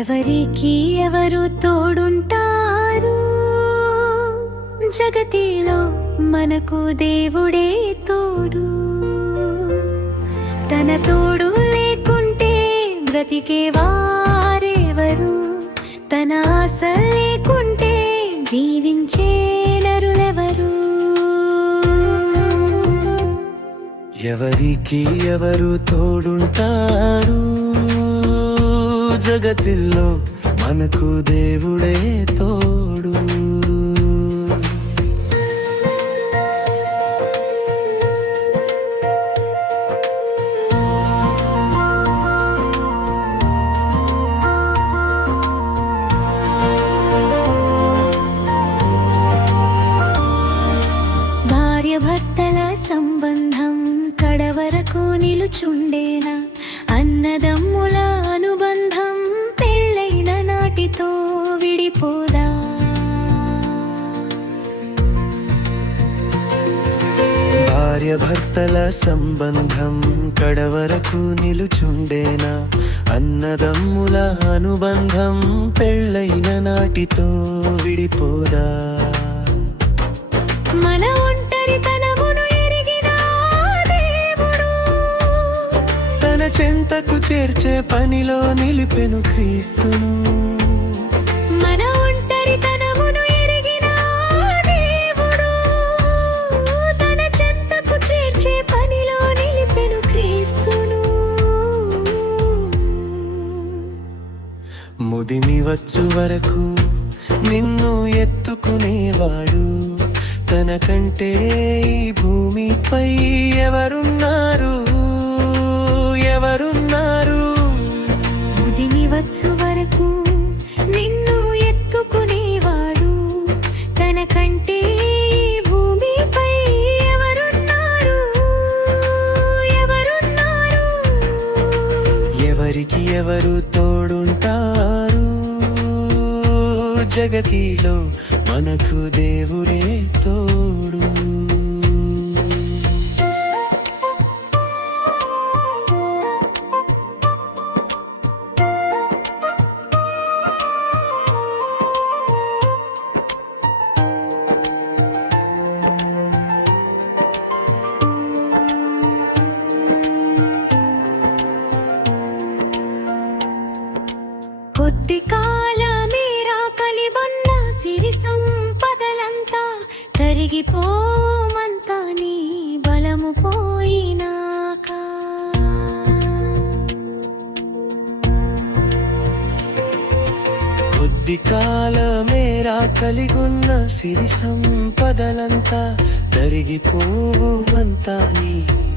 ఎవరికి ఎవరు తోడుంటారు జగతిలో మనకు దేవుడే తోడు. తన తోడు లేకుంటే బ్రతికే వారెవరు, తన ఆశ లేకుంటే జీవించే నరులెవరు. ఎవరికి ఎవరు తోడుంటారు జగతిలో మనకు దేవుడే తోడు. భార్య భర్తల సంబంధం కడవరకు నిలుచుండేనా, అన్నదమ్ముల అనుబంధం పెళ్ళైన నాటితో విడిపోదా. భార్య భర్తల సంబంధం కడవరకు నిలుచుండేనా, అన్నదమ్ముల అనుబంధం పెళ్ళైన నాటితో విడిపోదా. మన ఒంటరితనమును ఎరిగిన దేవుడు తన చెంతకు చేర్చే పనిలో నిలిపెను క్రీస్తును. మన ఒంటరితనమును ఎరిగిన దేవుడు తన చెంతకు చేర్చే పనిలో నిలిపెను క్రీస్తును. ముదిమి వచ్చు వరకు నిన్ను ఎత్తుకునేవాడు, తనకంటే ఈ భూమిపై ఎవరున్నారు ఎవరున్నారు. ముదిమి వచ్చు వరకు నిన్ను ఎత్తుకునేవాడు, తనకంటే ఈ భూమిపై ఎవరున్నారు ఎవరున్నారు. ఎవరికి ఎవరు తోడుంటారు జగతిలో మనకు దేవుడే తోడు. కొద్ది కాలమే రాకలివన్న సిరి సంపదలంతా కరిగిపోమంతా నీ బలము పోయినాక. కొద్ది కాలమే కలిగున్న సిరి సంపదలంతా తరిగిపోవంతా నీ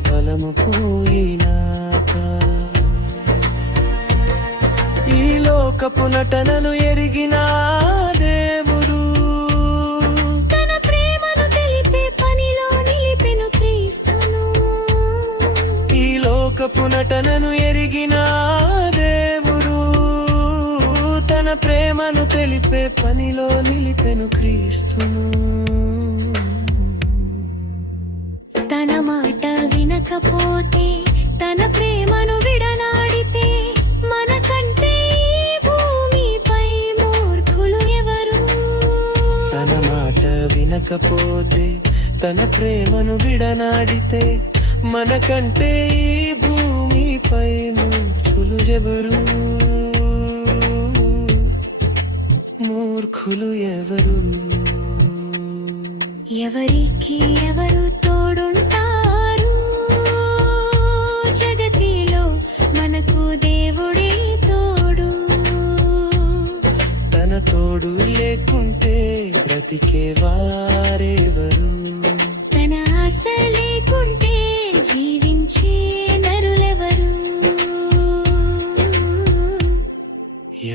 బలము పోయినాక. ఈ లోకపు నటనను ఎరిగిన దేవుడు తన ప్రేమను తెలిపే పనిలో నిలిపెను క్రీస్తును. ఈ లోకపు నటనను ఎరిగిన దేవుడు తన ప్రేమను తెలిపే పనిలో నిలిపెను క్రీస్తును. తన మాట వినకపోతే, తన ప్రేమను విడనాడితే మనకంటే ఈ భూమిపై మూర్ఖులు ఎవరు. తన మాట వినకపోతే, తన ప్రేమను విడనాడితే మనకంటే ఈ భూమిపై మూర్ఖులు ఎవరు మూర్ఖులు ఎవరు. ఎవరికి ఎవరు తోడుంటారు జగతిలో మనకు దేవుడే తోడు. తన తోడు లేకుంటే బ్రతికే వారెవరు, తన ఆశ లేకుంటే జీవించే నరులెవరు.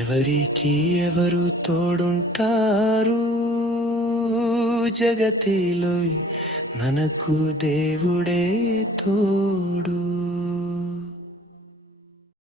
ఎవరికి ఎవరు తోడుంటారు జగతిలో మనకు దేవుడే తోడు.